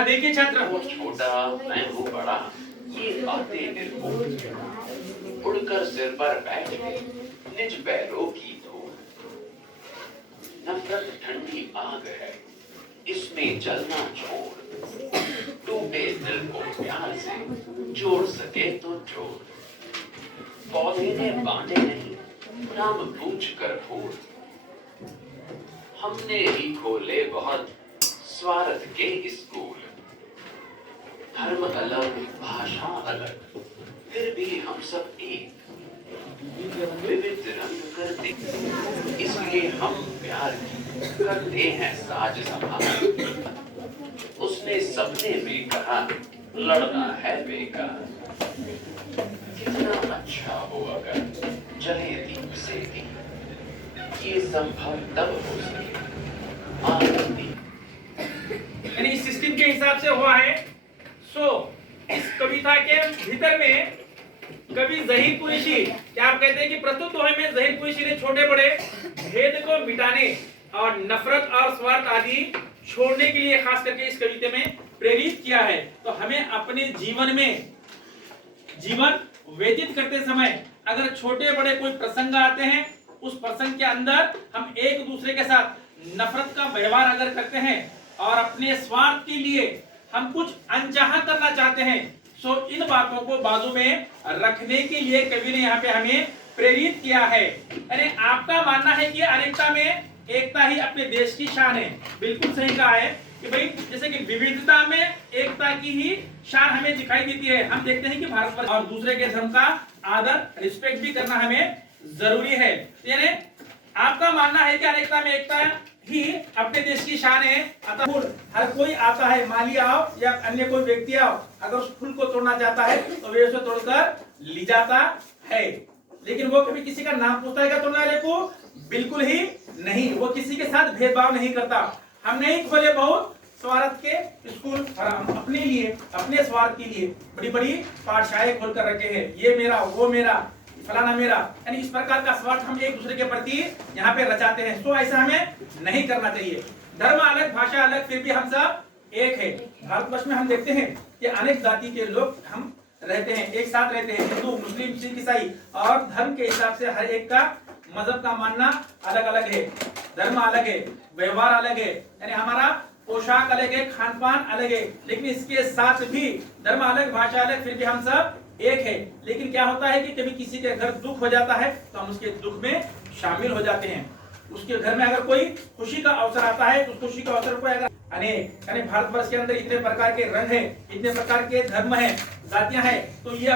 हाँ देखिए छात्र, वो छोटा मैं हूँ बड़ा, ये बातें निर्भुल उड़कर सिर पर बैठ गई निज पैरों की धूल। नफरत ठंडी आग है, इसमें जलना छोड़, डूबे दिल को प्यार से जोड़ सके तो जोड़। पौधे ने बांटे नहीं, नाम पूछ कर फूल, हमने ही खोले बहुत स्वार्थ के स्कूल। धर्म अलग भाषा अलग, फिर भी हम सब एक, विविध रंग करते इसलिए हम प्यार की करते हैं साज संभाल। उसने सपने में कहा लड़ना है बेकार, कितना अच्छा हो अगर जले दीप से दीप, ये संभव तब हो सके आनंदी। यानी इस सिस्टम के हिसाब से हुआ है। सो इस कविता के भीतर में कवि ज़हीर कुरैशी क्या आप कहते हैं कि प्रस्तुत दोहे में ज़हीर कुरैशी ने छोटे बड़े भेद को मिटाने और नफरत और स्वार्थ आदि छोड़ने के लिए खास करके इस कविता में प्रेरित किया है। तो हमें अपने जीवन में जीवन व्यतीत करते समय अगर छोटे बड़े कोई प्रसंग आते हैं, उस प्रसंग के अंदर हम एक दूसरे के साथ नफरत का व्यवहार अगर करते हैं और अपने स्वार्थ के लिए हम कुछ अनचाहा करना चाहते हैं, सो इन बातों को बाजू में रखने के लिए कवि ने यहाँ पे हमें प्रेरित किया है। यानी आपका मानना है कि अनेकता में एकता ही अपने देश की शान है। बिल्कुल सही कहा है कि भाई जैसे कि विविधता में एकता की ही शान हमें दिखाई देती है। हम देखते हैं कि भारत पर और दूसरे के धर्म का आदर रिस्पेक्ट भी करना हमें जरूरी है। यानी आपका मानना है कि अनेकता में एकता ही अपने देश की शान है। अतः हर कोई आता है, माली आओ या अन्य कोई व्यक्ति आओ, अगर उस फूल को तोड़ना चाहता है तो वे उसे तोड़कर ले जाता है, लेकिन वो कभी किसी का नाम पूछता है क्या तोड़ने वाले को? बिल्कुल ही नहीं। वो किसी के साथ भेदभाव नहीं करता। हम नहीं खोले बहुत स्वार्थ के स्कूल और हम अपने लिए अपने स्वार्थ के लिए बड़ी बड़ी पाठशालाएं खोलकर रखे हैं। ये मेरा, वो मेरा, फलाना मेरा, यानी इस प्रकार का स्वार्थ हम एक दूसरे के प्रति यहाँ पे रचाते हैं। तो ऐसा हमें नहीं करना चाहिए। धर्म अलग, भाषा अलग, फिर भी हम सब एक है। भारतवर्ष में हम देखते हैं कि अनेक जाति के लोग हम रहते हैं, एक साथ रहते हैं, हिंदू, मुस्लिम, सिख, ईसाई, और धर्म के हिसाब से हर एक का मजहब का मानना अलग अलग है, धर्म अलग है, व्यवहार अलग है, यानी हमारा पोशाक अलग है, खान पान अलग है, लेकिन इसके साथ भी धर्म अलग, भाषा अलग, फिर भी हम सब एक है। लेकिन क्या होता है कि कभी किसी के घर दुख हो जाता है तो हम उसके दुख में शामिल हो जाते हैं। उसके घर में अगर कोई खुशी का अवसर आता है तो उस खुशी का अवसर को अगर अनेक, यानी भारतवर्ष के अंदर इतने प्रकार के रंग हैं, इतने प्रकार के धर्म हैं, जातियां हैं, तो ये